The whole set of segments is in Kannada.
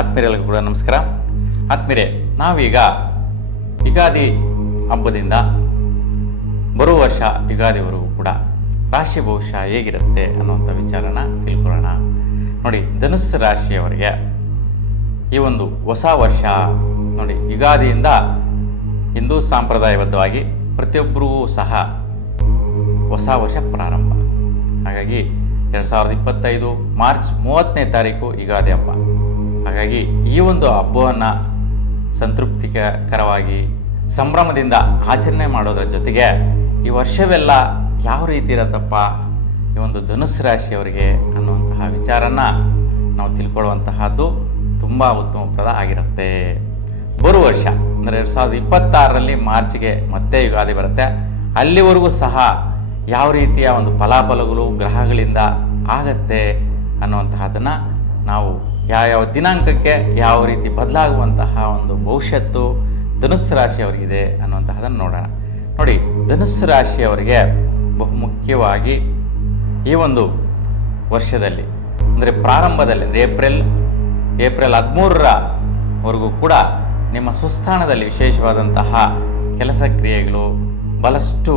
ಆತ್ಮೀಯರಿಗೂ ಕೂಡ ನಮಸ್ಕಾರ. ಆತ್ಮೀಯರೇ ನಾವೀಗ ಯುಗಾದಿ ಹಬ್ಬದಿಂದ ಬರುವ ವರ್ಷ ಯುಗಾದಿವರೆಗೂ ಕೂಡ ರಾಶಿ ಭವಿಷ್ಯ ಹೇಗಿರುತ್ತೆ ಅನ್ನುವಂಥ ವಿಚಾರನ ತಿಳ್ಕೊಳ್ಳೋಣ. ನೋಡಿ, ಧನುಸ್ಸು ರಾಶಿಯವರಿಗೆ ಈ ಒಂದು ಹೊಸ ವರ್ಷ ನೋಡಿ, ಯುಗಾದಿಯಿಂದ ಹಿಂದೂ ಸಾಂಪ್ರದಾಯಬದ್ಧವಾಗಿ ಪ್ರತಿಯೊಬ್ಬರೂ ಸಹ ಹೊಸ ವರ್ಷ ಪ್ರಾರಂಭ. ಹಾಗಾಗಿ ಎರಡು ಸಾವಿರದ ಇಪ್ಪತ್ತೈದು ಮಾರ್ಚ್ ಮೂವತ್ತನೇ ತಾರೀಕು ಯುಗಾದಿ ಹಬ್ಬ. ಹಾಗಾಗಿ ಈ ಒಂದು ಹಬ್ಬವನ್ನು ಸಂತೃಪ್ತಿಕರವಾಗಿ, ಸಂಭ್ರಮದಿಂದ ಆಚರಣೆ ಮಾಡೋದ್ರ ಜೊತೆಗೆ ಈ ವರ್ಷವೆಲ್ಲ ಯಾವ ರೀತಿ ಇರತ್ತಪ್ಪ? ಈ ಒಂದು ಧನುಸ್ಸು ರಾಶಿಯವರಿಗೆ ಅನ್ನುವಂತಹ ವಿಚಾರನ ನಾವು ತಿಳ್ಕೊಳ್ಳುವಂತಹದ್ದು ತುಂಬ ಉತ್ತಮಪ್ರದ ಆಗಿರುತ್ತೆ. ಬರುವ ವರ್ಷ, ಅಂದರೆ ಎರಡು ಸಾವಿರದ ಇಪ್ಪತ್ತಾರರಲ್ಲಿ ಮಾರ್ಚ್ಗೆ ಮತ್ತೆ ಯುಗಾದಿ ಬರುತ್ತೆ. ಅಲ್ಲಿವರೆಗೂ ಸಹ ಯಾವ ರೀತಿಯ ಒಂದು ಫಲಾಫಲಗಳು, ಗ್ರಹಗಳಿಂದ ಆಗತ್ತೆ ಅನ್ನುವಂತಹದನ್ನು ನಾವು ಯಾವ್ಯಾವ ದಿನಾಂಕಕ್ಕೆ ಯಾವ ರೀತಿ ಬದಲಾಗುವಂತಹ ಒಂದು ಭವಿಷ್ಯತ್ತು ಧನುಸ್ಸು ರಾಶಿಯವರಿಗಿದೆ ಅನ್ನುವಂತಹದನ್ನು ನೋಡೋಣ. ನೋಡಿ, ಧನುಸ್ಸು ರಾಶಿಯವರಿಗೆ ಬಹುಮುಖ್ಯವಾಗಿ ಈ ಒಂದು ವರ್ಷದಲ್ಲಿ, ಅಂದರೆ ಪ್ರಾರಂಭದಲ್ಲಿ, ಅಂದರೆ ಏಪ್ರಿಲ್ ಏಪ್ರಿಲ್ ಹದಿಮೂರರವರೆಗೂ ಕೂಡ ನಿಮ್ಮ ಸುಸ್ಥಾನದಲ್ಲಿ ವಿಶೇಷವಾದಂತಹ ಕೆಲಸ ಕ್ರಿಯೆಗಳು ಬಹಳಷ್ಟು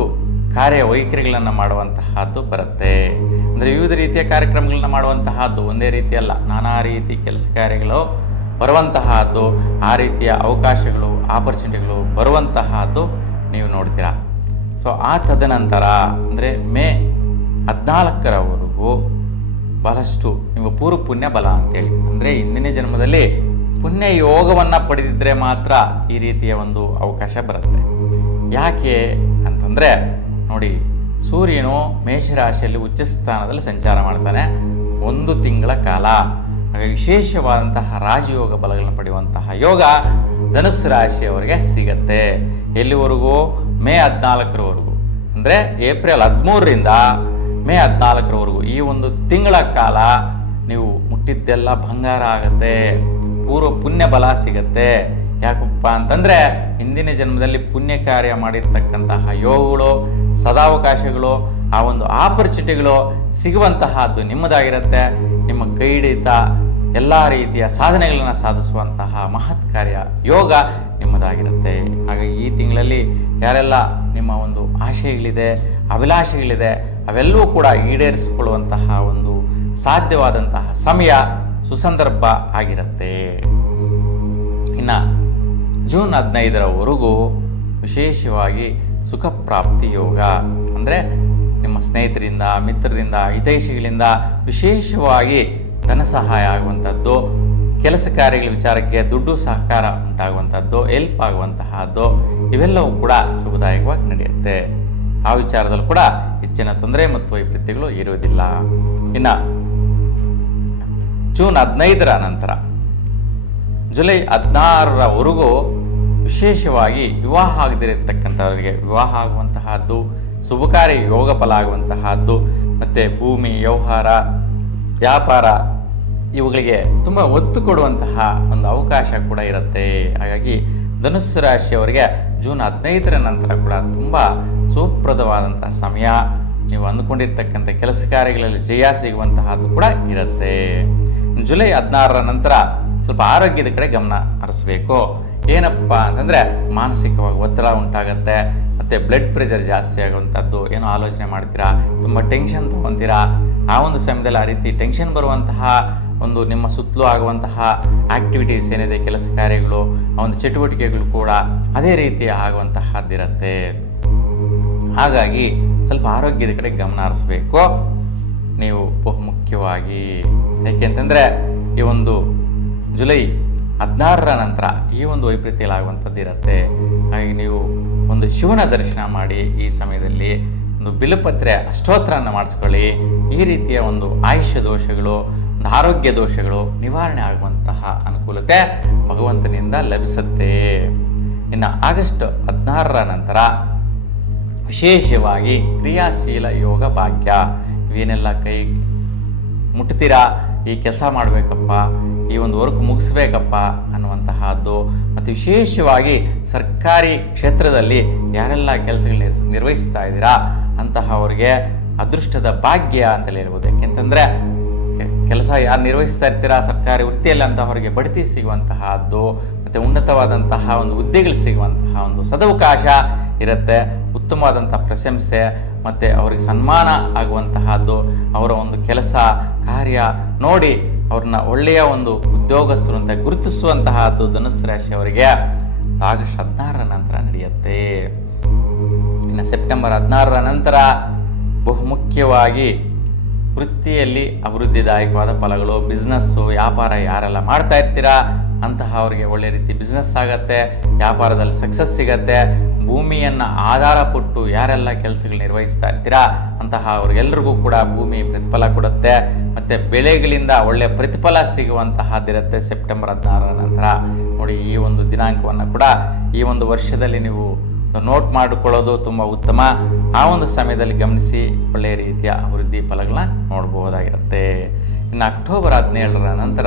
ಕಾರ್ಯವೈಖರಿಗಳನ್ನು ಮಾಡುವಂತಹದ್ದು ಬರುತ್ತೆ. ಅಂದರೆ ವಿವಿಧ ರೀತಿಯ ಕಾರ್ಯಕ್ರಮಗಳನ್ನ ಮಾಡುವಂತಹದ್ದು ಒಂದೇ ರೀತಿಯಲ್ಲ ನಾನಾ ರೀತಿ ಕೆಲಸ ಕಾರ್ಯಗಳು ಬರುವಂತಹದ್ದು, ಆ ರೀತಿಯ ಅವಕಾಶಗಳು ಆಪರ್ಚುನಿಟಿಗಳು ಬರುವಂತಹದ್ದು ನೀವು ನೋಡ್ತೀರಾ. ಸೊ ಆ ತದನಂತರ ಅಂದರೆ ಮೇ ಹದಿನಾಲ್ಕರವರೆಗೂ ಬಹಳಷ್ಟು ನಿಮ್ಮ ಪೂರ್ವ ಪುಣ್ಯ ಬಲ ಅಂತೇಳಿ. ಅಂದರೆ ಇಂದಿನ ಜನ್ಮದಲ್ಲಿ ಪುಣ್ಯ ಯೋಗವನ್ನು ಪಡೆದಿದ್ದರೆ ಮಾತ್ರ ಈ ರೀತಿಯ ಒಂದು ಅವಕಾಶ ಬರುತ್ತೆ. ಯಾಕೆ ಅಂತಂದರೆ ನೋಡಿ ಸೂರ್ಯನು ಮೇಷರಾಶಿಯಲ್ಲಿ ಉಚ್ಚ ಸ್ಥಾನದಲ್ಲಿ ಸಂಚಾರ ಮಾಡ್ತಾನೆ. ಒಂದು ತಿಂಗಳ ಕಾಲ. ವಿಶೇಷವಾದಂತಹ ರಾಜಯೋಗ ಬಲಗಳನ್ನು ಪಡೆಯುವಂತಹ ಯೋಗ ಧನುಸ್ಸು ರಾಶಿಯವರಿಗೆ ಸಿಗತ್ತೆ. ಎಲ್ಲಿವರೆಗೂ? ಮೇ ಹದಿನಾಲ್ಕರವರೆಗೂ. ಅಂದರೆ ಏಪ್ರಿಲ್ ಹದಿಮೂರರಿಂದ ಮೇ ಹದಿನಾಲ್ಕರವರೆಗೂ. ಈ ಒಂದು ತಿಂಗಳ ಕಾಲ ನೀವು ಮುಟ್ಟಿದ್ದೆಲ್ಲ ಬಂಗಾರ ಆಗತ್ತೆ. ಪೂರ್ವ ಪುಣ್ಯ ಬಲ ಸಿಗತ್ತೆ. ಯಾಕಪ್ಪ ಅಂತಂದರೆ ಹಿಂದಿನ ಜನ್ಮದಲ್ಲಿ ಪುಣ್ಯ ಕಾರ್ಯ ಮಾಡಿರ್ತಕ್ಕಂತಹ ಯೋಗಗಳು ಸದಾವಕಾಶಗಳು, ಆ ಒಂದು ಆಪರ್ಚುನಿಟಿಗಳು ಸಿಗುವಂತಹದ್ದು ನಿಮ್ಮದಾಗಿರುತ್ತೆ. ನಿಮ್ಮ ಕೈ ಎಲ್ಲ ರೀತಿಯ ಸಾಧನೆಗಳನ್ನು ಸಾಧಿಸುವಂತಹ ಮಹತ್ ಕಾರ್ಯ ಯೋಗ ನಿಮ್ಮದಾಗಿರುತ್ತೆ. ಹಾಗಾಗಿ ಈ ತಿಂಗಳಲ್ಲಿ ಯಾರೆಲ್ಲ ನಿಮ್ಮ ಒಂದು ಆಶಯಗಳಿದೆ, ಅಭಿಲಾಷೆಗಳಿದೆ, ಅವೆಲ್ಲವೂ ಕೂಡ ಈಡೇರಿಸಿಕೊಳ್ಳುವಂತಹ ಒಂದು ಸಾಧ್ಯವಾದಂತಹ ಸಮಯ, ಸುಸಂದರ್ಭ ಆಗಿರುತ್ತೆ. ಇನ್ನು ಜೂನ್ ಹದಿನೈದರವರೆಗೂ ವಿಶೇಷವಾಗಿ ಸುಖ ಪ್ರಾಪ್ತಿ ಯೋಗ ಅಂದರೆ ನಿಮ್ಮ ಸ್ನೇಹಿತರಿಂದ, ಮಿತ್ರರಿಂದ, ಹಿತೈಷಿಗಳಿಂದ ವಿಶೇಷವಾಗಿ ಧನ ಸಹಾಯ ಆಗುವಂಥದ್ದು, ಕೆಲಸ ಕಾರ್ಯಗಳ ವಿಚಾರಕ್ಕೆ ದುಡ್ಡು ಸಹಕಾರ ಉಂಟಾಗುವಂಥದ್ದು ಹೆಲ್ಪ್ ಆಗುವಂತಹದ್ದು, ಇವೆಲ್ಲವೂ ಕೂಡ ಸುಖದಾಯಕವಾಗಿ ನಡೆಯುತ್ತೆ. ಆ ವಿಚಾರದಲ್ಲೂ ಕೂಡ ಹೆಚ್ಚಿನ ತೊಂದರೆ ಮತ್ತು ವೈಪರೀತ್ಯಗಳು ಇರುವುದಿಲ್ಲ. ಇನ್ನು ಜೂನ್ ಹದಿನೈದರ ನಂತರ, ಜುಲೈ ಹದಿನಾರರವರೆಗೂ ವಿಶೇಷವಾಗಿ ವಿವಾಹ ಆಗದಿರತಕ್ಕಂಥವರಿಗೆ ವಿವಾಹ ಆಗುವಂತಹದ್ದು ಶುಭಕಾರಿ ಯೋಗ ಫಲ ಆಗುವಂತಹದ್ದು, ಮತ್ತು ಭೂಮಿ, ವ್ಯವಹಾರ, ವ್ಯಾಪಾರ ಇವುಗಳಿಗೆ ತುಂಬ ಒತ್ತು ಕೊಡುವಂತಹ ಒಂದು ಅವಕಾಶ ಕೂಡ ಇರುತ್ತೆ. ಹಾಗಾಗಿ ಧನುಸ್ಸು ರಾಶಿಯವರಿಗೆ ಜೂನ್ ಹದಿನೈದರ ನಂತರ ಕೂಡ ತುಂಬ ಸುಪ್ರದವಾದಂತಹ ಸಮಯ. ನೀವು ಅಂದುಕೊಂಡಿರ್ತಕ್ಕಂಥ ಕೆಲಸ ಕಾರ್ಯಗಳಲ್ಲಿ ಜಯ ಸಿಗುವಂತಹದ್ದು ಕೂಡ ಇರುತ್ತೆ. ಜುಲೈ ಹದಿನಾರರ ನಂತರ ಸ್ವಲ್ಪ ಆರೋಗ್ಯದ ಕಡೆ ಗಮನ ಹರಿಸ್ಬೇಕು. ಏನಪ್ಪ ಅಂತಂದರೆ ಮಾನಸಿಕವಾಗಿ ಒತ್ತಡ ಉಂಟಾಗತ್ತೆ, ಮತ್ತು ಬ್ಲಡ್ ಪ್ರೆಷರ್ ಜಾಸ್ತಿ ಆಗುವಂಥದ್ದು, ಏನೋ ಆಲೋಚನೆ ಮಾಡ್ತೀರಾ, ತುಂಬ ಟೆನ್ಷನ್ ತೊಗೊತೀರಾ, ಆ ಒಂದು ಸಮಯದಲ್ಲಿ ಆ ರೀತಿ ಟೆನ್ಷನ್ ಬರುವಂತಹ ಒಂದು ನಿಮ್ಮ ಸುತ್ತಲೂ ಆಗುವಂತಹ ಆ್ಯಕ್ಟಿವಿಟೀಸ್ ಏನಿದೆ, ಕೆಲಸ ಕಾರ್ಯಗಳು, ಆ ಒಂದು ಚಟುವಟಿಕೆಗಳು ಕೂಡ ಅದೇ ರೀತಿ ಆಗುವಂತಹದ್ದಿರತ್ತೆ ಹಾಗಾಗಿ ಸ್ವಲ್ಪ ಆರೋಗ್ಯದ ಕಡೆ ಗಮನ ಹರಿಸ್ಬೇಕು. ನೀವು ಬಹುಮುಖ್ಯವಾಗಿ ಏಕೆಂತಂದರೆ ಈ ಒಂದು ಜುಲೈ ಹದಿನಾರರ ನಂತರ ಈ ಒಂದು ವೈಪರೀತ್ಯಲಾಗುವಂಥದ್ದು ಇರುತ್ತೆ. ಹಾಗೆ ನೀವು ಒಂದು ಶಿವನ ದರ್ಶನ ಮಾಡಿ ಈ ಸಮಯದಲ್ಲಿ ಒಂದು ಬಿಲಪತ್ರೆ ಅಷ್ಟೋತ್ರವನ್ನು ಮಾಡಿಸ್ಕೊಳ್ಳಿ. ಈ ರೀತಿಯ ಒಂದು ಆಯುಷ್ಯ ದೋಷಗಳು, ಒಂದು ಆರೋಗ್ಯ ದೋಷಗಳು ನಿವಾರಣೆ ಆಗುವಂತಹ ಅನುಕೂಲತೆ ಭಗವಂತನಿಂದ ಲಭಿಸುತ್ತೆ. ಇನ್ನು ಆಗಸ್ಟ್ ಹದಿನಾರರ ನಂತರ ವಿಶೇಷವಾಗಿ ಕ್ರಿಯಾಶೀಲ ಯೋಗ ಭಾಗ್ಯ. ಇವೇನೆಲ್ಲ ಕೈ ಮುಟ್ತೀರಾ? ಈ ಕೆಲಸ ಮಾಡಬೇಕಪ್ಪ. ಈ ಒಂದು ವರ್ಕ್ ಮುಗಿಸ್ಬೇಕಪ್ಪ ಅನ್ನುವಂತಹದ್ದು. ಮತ್ತು ವಿಶೇಷವಾಗಿ ಸರ್ಕಾರಿ ಕ್ಷೇತ್ರದಲ್ಲಿ ಯಾರೆಲ್ಲ ಕೆಲಸಗಳನ್ನ ನಿರ್ವಹಿಸ್ತಾ ಇದ್ದೀರಾ ಅಂತಹವರಿಗೆ ಅದೃಷ್ಟದ ಭಾಗ್ಯ ಅಂತಲೇ ಹೇಳ್ಬೋದು. ಯಾಕೆಂತಂದರೆ ಕೆಲಸ ಯಾರು ನಿರ್ವಹಿಸ್ತಾ ಇರ್ತೀರಾ, ಸರ್ಕಾರಿ ವೃತ್ತಿಯಲ್ಲಿ ಅಂತಹವರಿಗೆ ಬಡ್ತಿ ಸಿಗುವಂತಹದ್ದು, ಮತ್ತು ಉನ್ನತವಾದಂತಹ ಒಂದು ಹುದ್ದೆಗಳು ಸಿಗುವಂತಹ ಒಂದು ಸದವಕಾಶ ಇರುತ್ತೆ, ಉತ್ತಮವಾದಂಥ ಪ್ರಶಂಸೆ, ಮತ್ತು ಅವ್ರಿಗೆ ಸನ್ಮಾನ ಆಗುವಂತಹದ್ದು, ಅವರ ಒಂದು ಕೆಲಸ, ಕಾರ್ಯ ನೋಡಿ ಅವ್ರನ್ನ ಒಳ್ಳೆಯ ಒಂದು ಉದ್ಯೋಗಸ್ಥರು ಅಂತ ಗುರುತಿಸುವಂತಹದ್ದು ರಾಶಿ ಅವರಿಗೆ ಆಗಸ್ಟ್ ಹದಿನಾರರ ನಂತರ ನಡೆಯುತ್ತೆ. ಇನ್ನು ಸೆಪ್ಟೆಂಬರ್ ಹದಿನಾರರ ನಂತರ ಬಹುಮುಖ್ಯವಾಗಿ ವೃತ್ತಿಯಲ್ಲಿ ಅಭಿವೃದ್ಧಿದಾಯಕವಾದ ಫಲಗಳು ಬಿಸ್ನೆಸ್ಸು ವ್ಯಾಪಾರ ಯಾರೆಲ್ಲ ಮಾಡ್ತಾ ಇರ್ತೀರಾ, ಅಂತಹ ಅವರಿಗೆ ಒಳ್ಳೆ ರೀತಿ ಬಿಸ್ನೆಸ್ ಆಗತ್ತೆ, ವ್ಯಾಪಾರದಲ್ಲಿ ಸಕ್ಸಸ್ ಸಿಗತ್ತೆ, ಭೂಮಿಯನ್ನು ಆಧಾರ ಪಟ್ಟು ಯಾರೆಲ್ಲ ಕೆಲಸಗಳು ನಿರ್ವಹಿಸ್ತಾ ಇರ್ತೀರಾ, ಅಂತಹ ಅವ್ರಿಗೆಲ್ರಿಗೂ ಕೂಡ ಭೂಮಿ ಪ್ರತಿಫಲ ಕೊಡುತ್ತೆ. ಮತ್ತು ಬೆಳೆಗಳಿಂದ ಒಳ್ಳೆಯ ಪ್ರತಿಫಲ ಸಿಗುವಂತಹದ್ದಿರುತ್ತೆ ಸೆಪ್ಟೆಂಬರ್ ಹದಿನಾರರ ನಂತರ. ನೋಡಿ, ಈ ಒಂದು ದಿನಾಂಕವನ್ನು ಕೂಡ ಈ ಒಂದು ವರ್ಷದಲ್ಲಿ ನೀವು ನೋಟ್ ಮಾಡಿಕೊಳ್ಳೋದು ತುಂಬ ಉತ್ತಮ. ಆ ಒಂದು ಸಮಯದಲ್ಲಿ ಗಮನಿಸಿ ಒಳ್ಳೆಯ ರೀತಿಯ ಅಭಿವೃದ್ಧಿ ಫಲಗಳನ್ನ ನೋಡಬಹುದಾಗಿರುತ್ತೆ ಇನ್ನು ಅಕ್ಟೋಬರ್ ಹದಿನೇಳರ ನಂತರ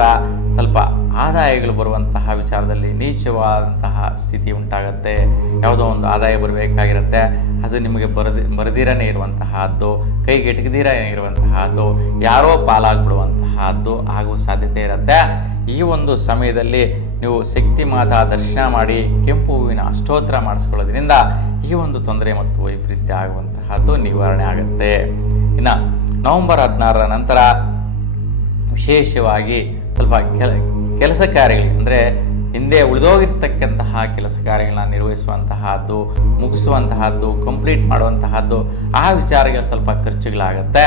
ಸ್ವಲ್ಪ ಆದಾಯಗಳು ಬರುವಂತಹ ವಿಚಾರದಲ್ಲಿ ನೀಚವಾದಂತಹ ಸ್ಥಿತಿ ಉಂಟಾಗುತ್ತೆ. ಯಾವುದೋ ಒಂದು ಆದಾಯ ಬರಬೇಕಾಗಿರುತ್ತೆ. ಅದು ನಿಮಗೆ ಬರದಿ, ಬರದಿರನೇ ಇರುವಂತಹದ್ದು, ಕೈಗೆಟಕದಿರೇ ಇರುವಂತಹದ್ದು, ಯಾರೋ ಪಾಲಾಗ್ಬಿಡುವಂತಹದ್ದು ಆಗುವ ಸಾಧ್ಯತೆ ಇರುತ್ತೆ. ಈ ಒಂದು ಸಮಯದಲ್ಲಿ ನೀವು ಶಕ್ತಿ ಮಾತಾ ದರ್ಶನ ಮಾಡಿ ಕೆಂಪು ಹೂವಿನ ಅಷ್ಟೋತ್ತರ ಮಾಡಿಸ್ಕೊಳ್ಳೋದ್ರಿಂದ ಈ ಒಂದು ತೊಂದರೆ ಮತ್ತು ವೈಪರೀತ್ಯ ಆಗುವಂತಹದ್ದು ನಿವಾರಣೆ ಆಗುತ್ತೆ. ಇನ್ನು ನವೆಂಬರ್ ಹದಿನಾರರ ನಂತರ ವಿಶೇಷವಾಗಿ ಸ್ವಲ್ಪ ಕೆಲ, ಕೆಲಸ ಕಾರ್ಯಗಳಿಗೆ ಅಂದರೆ ಹಿಂದೆ ಉಳಿದೋಗಿರ್ತಕ್ಕಂತಹ ಕೆಲಸ ಕಾರ್ಯಗಳನ್ನ ನಿರ್ವಹಿಸುವಂತಹದ್ದು, ಮುಗಿಸುವಂತಹದ್ದು ಕಂಪ್ಲೀಟ್ ಮಾಡುವಂತಹದ್ದು ಆ ವಿಚಾರಗಳ ಸ್ವಲ್ಪ ಖರ್ಚುಗಳಾಗುತ್ತೆ.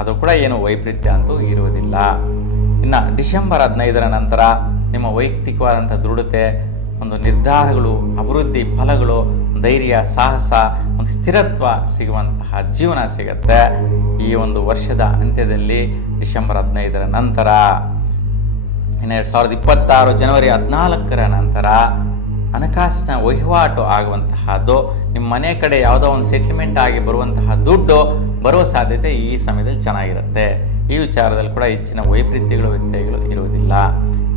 ಅದು ಕೂಡ ಏನು ವೈಪರೀತ್ಯ ಅಂತೂ ಇರುವುದಿಲ್ಲ. ಇನ್ನು ಡಿಸೆಂಬರ್ ಹದಿನೈದರ ನಂತರ ನಿಮ್ಮ ವೈಯಕ್ತಿಕವಾದಂಥ ದೃಢತೆ, ಒಂದು ನಿರ್ಧಾರಗಳು, ಅಭಿವೃದ್ಧಿ ಫಲಗಳು ಧೈರ್ಯ, ಸಾಹಸ, ಒಂದು ಸ್ಥಿರತ್ವ ಸಿಗುವಂತಹ ಜೀವನ ಸಿಗತ್ತೆ. ಈ ಒಂದು ವರ್ಷದ ಅಂತ್ಯದಲ್ಲಿ ಡಿಸೆಂಬರ್ ಹದಿನೈದರ ನಂತರ ಎರಡು ಸಾವಿರದ ಇಪ್ಪತ್ತಾರು ಜನವರಿ ಹದಿನಾಲ್ಕರ ನಂತರ ಹಣಕಾಸಿನ ವಹಿವಾಟು ಆಗುವಂತಹದ್ದು, ನಿಮ್ಮ ಮನೆ ಕಡೆ ಯಾವುದೋ ಒಂದು ಸೆಟ್ಲ್ಮೆಂಟ್ ಆಗಿ ಬರುವಂತಹ ದುಡ್ಡು ಬರುವ ಸಾಧ್ಯತೆ ಈ ಸಮಯದಲ್ಲಿ ಚೆನ್ನಾಗಿರುತ್ತೆ. ಈ ವಿಚಾರದಲ್ಲಿ ಕೂಡ ಹೆಚ್ಚಿನ ವೈಪರೀತ್ಯಗಳು ವ್ಯತ್ಯಯಗಳು ಇರುವುದಿಲ್ಲ.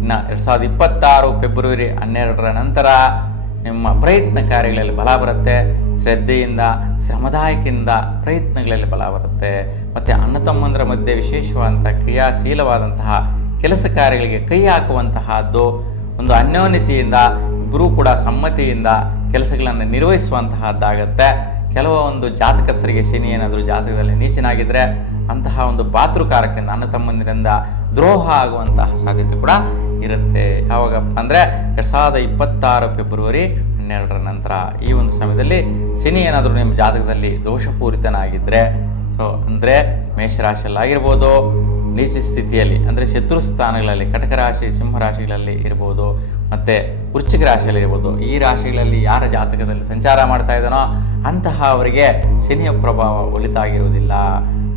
ಇನ್ನು ಎರಡು ಸಾವಿರದ ಇಪ್ಪತ್ತಾರು ಫೆಬ್ರವರಿ ಹನ್ನೆರಡರ ನಂತರ ನಿಮ್ಮ ಪ್ರಯತ್ನ ಕಾರ್ಯಗಳಲ್ಲಿ ಬಲ ಬರುತ್ತೆ, ಶ್ರದ್ಧೆಯಿಂದ, ಶ್ರಮದಾಯಕದಿಂದ ಪ್ರಯತ್ನಗಳಲ್ಲಿ ಬಲ ಬರುತ್ತೆ. ಮತ್ತು ಅಣ್ಣ ತಮ್ಮಂದರ ಮಧ್ಯೆ ವಿಶೇಷವಾದಂಥ ಕ್ರಿಯಾಶೀಲವಾದಂತಹ ಕೆಲಸ ಕಾರ್ಯಗಳಿಗೆ ಕೈ ಹಾಕುವಂತಹದ್ದು, ಒಂದು ಅನ್ಯೋನ್ಯತೆಯಿಂದ ಇಬ್ಬರೂ ಕೂಡ ಸಮ್ಮತಿಯಿಂದ ಕೆಲಸಗಳನ್ನು ನಿರ್ವಹಿಸುವಂತಹದ್ದಾಗತ್ತೆ. ಕೆಲವೊಂದು ಜಾತಕಸ್ಥರಿಗೆ ಶನಿ ಏನಾದರೂ ಜಾತಕದಲ್ಲಿ ನೀಚನಾಗಿದ್ದರೆ ಅಂತಹ ಒಂದು ಬಾತೃಕಾರಕದಿಂದ ಅಣ್ಣ ತಮ್ಮಂದಿರಿಂದ ದ್ರೋಹ ಆಗುವಂತಹ ಸಾಧ್ಯತೆ ಕೂಡ ಇರುತ್ತೆ. ಯಾವಾಗಪ್ಪ ಅಂದರೆ ಎರಡು ಸಾವಿರದ ಇಪ್ಪತ್ತಾರು ಫೆಬ್ರವರಿ ಹನ್ನೆರಡರ ನಂತರ. ಈ ಒಂದು ಸಮಯದಲ್ಲಿ ಶನಿ ಏನಾದರೂ ನಿಮ್ಮ ಜಾತಕದಲ್ಲಿ ದೋಷಪೂರಿತನಾಗಿದ್ದರೆ ಸೊ ಅಂದರೆ ಮೇಷರಾಶಿಯಲ್ಲಾಗಿರ್ಬೋದು ನೀಚ ಸ್ಥಿತಿಯಲ್ಲಿ ಅಂದರೆ ಶತ್ರು ಸ್ಥಾನಗಳಲ್ಲಿ ಕಟಕ ರಾಶಿ ಸಿಂಹರಾಶಿಗಳಲ್ಲಿ ಇರ್ಬೋದು, ಮತ್ತು ವೃಶ್ಚಿಕ ರಾಶಿಯಲ್ಲಿ ಇರ್ಬೋದು, ಈ ರಾಶಿಗಳಲ್ಲಿ ಯಾರ ಜಾತಕದಲ್ಲಿ ಸಂಚಾರ ಮಾಡ್ತಾ ಇದ್ದಾನೋ ಅಂತಹ ಅವರಿಗೆ ಶನಿಯ ಪ್ರಭಾವ ಒಲಿತಾಗಿರುವುದಿಲ್ಲ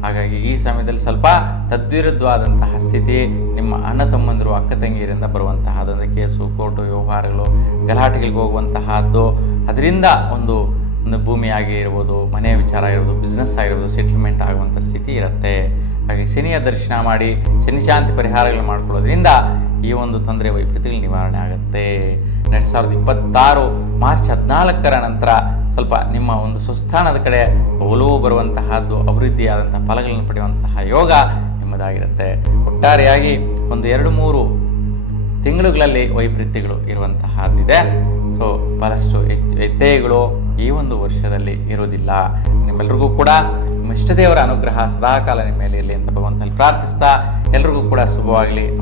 ಹಾಗಾಗಿ ಈ ಸಮಯದಲ್ಲಿ ಸ್ವಲ್ಪ ತದ್ವಿರುದ್ಧವಾದಂತಹ ಸ್ಥಿತಿ ನಿಮ್ಮ ಅಣ್ಣ ತಮ್ಮಂದಿರು, ಅಕ್ಕ ತಂಗಿಯರಿಂದ ಬರುವಂತಹದ್ದು ಕೇಸು, ಕೋರ್ಟು, ವ್ಯವಹಾರಗಳು, ಗಲಾಟೆಗಳಿಗೆ ಹೋಗುವಂತಹದ್ದು. ಅದರಿಂದ ಒಂದು ಒಂದು ಭೂಮಿಯಾಗಿ ಇರ್ಬೋದು, ಮನೆ ವಿಚಾರ ಇರ್ಬೋದು ಬಿಸ್ನೆಸ್ ಆಗಿರ್ಬೋದು ಸೆಟ್ಲ್ಮೆಂಟ್ ಆಗುವಂಥ ಸ್ಥಿತಿ ಇರುತ್ತೆ. ಹಾಗೆ ಶನಿಯ ದರ್ಶನ ಮಾಡಿ, ಶನಿ ಶಾಂತಿ ಪರಿಹಾರಗಳು ಮಾಡ್ಕೊಳ್ಳೋದ್ರಿಂದ ಈ ಒಂದು ತೊಂದರೆ ವೈಪರೀತ್ಯಗಳು ನಿವಾರಣೆ ಆಗುತ್ತೆ. ಎರಡು ಸಾವಿರದ ಇಪ್ಪತ್ತಾರು, ಮಾರ್ಚ್ ಹದಿನಾಲ್ಕರ ನಂತರ ಸ್ವಲ್ಪ ನಿಮ್ಮ ಒಂದು ಸುಸ್ಥಾನದ ಕಡೆ ಒಲವು ಬರುವಂತಹದ್ದು, ಅಭಿವೃದ್ಧಿಯಾದಂತಹ ಫಲಗಳನ್ನು ಪಡೆಯುವಂತಹ ಯೋಗ ನಿಮ್ಮದಾಗಿರುತ್ತೆ. ಒಟ್ಟಾರೆಯಾಗಿ ಒಂದು ಎರಡು ಮೂರು ತಿಂಗಳುಗಳಲ್ಲಿ ವೈಪರೀತ್ಯಗಳು ಇರುವಂತಹದ್ದಿದೆ. ಸೊ ಬಹಳಷ್ಟು ವ್ಯತ್ಯಯಗಳು ಈ ಒಂದು ವರ್ಷದಲ್ಲಿ ಇರುವುದಿಲ್ಲ. ನಿಮ್ಮೆಲ್ರಿಗೂ ಕೂಡ ಇಷ್ಟದೇವರ ಅನುಗ್ರಹ ಸದಾಕಾಲ ನಿಮ್ಮ ಮೇಲೆ ಇರಲಿ ಅಂತ ಭಗವಂತನಲ್ಲಿ ಪ್ರಾರ್ಥಿಸ್ತಾ, ಎಲ್ರಿಗೂ ಕೂಡ ಶುಭವಾಗಲಿ.